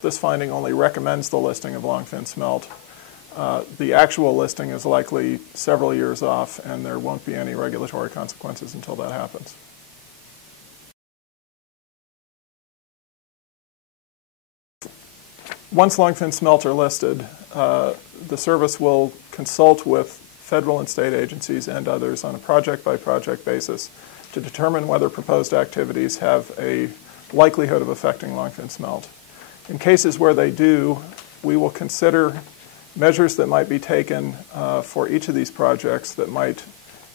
This finding only recommends the listing of longfin smelt. The actual listing is likely several years off, and there won't be any regulatory consequences until that happens. Once longfin smelt are listed, the service will consult with federal and state agencies and others on a project-by-project basis to determine whether proposed activities have a likelihood of affecting longfin smelt. In cases where they do, we will consider measures that might be taken for each of these projects that might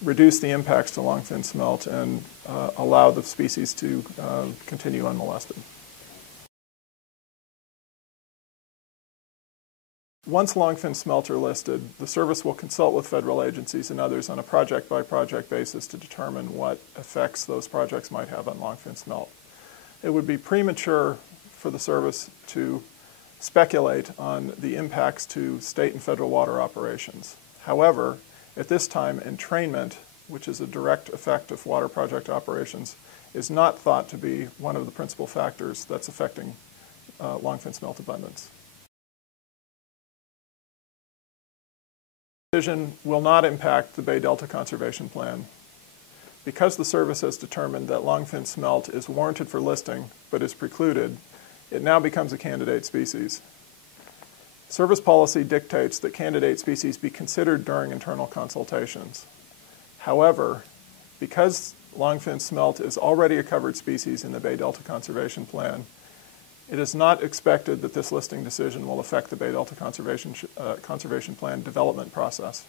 reduce the impacts to longfin smelt and allow the species to continue unmolested. Once longfin smelt are listed, the service will consult with federal agencies and others on a project-by-project basis to determine what effects those projects might have on longfin smelt. It would be premature for the service to speculate on the impacts to state and federal water operations. However, at this time, entrainment, which is a direct effect of water project operations, is not thought to be one of the principal factors that's affecting longfin smelt abundance. The decision will not impact the Bay Delta Conservation Plan. Because the service has determined that longfin smelt is warranted for listing but is precluded, it now becomes a candidate species. Service policy dictates that candidate species be considered during internal consultations. However, because longfin smelt is already a covered species in the Bay Delta Conservation Plan, it is not expected that this listing decision will affect the Bay Delta Conservation Plan development process.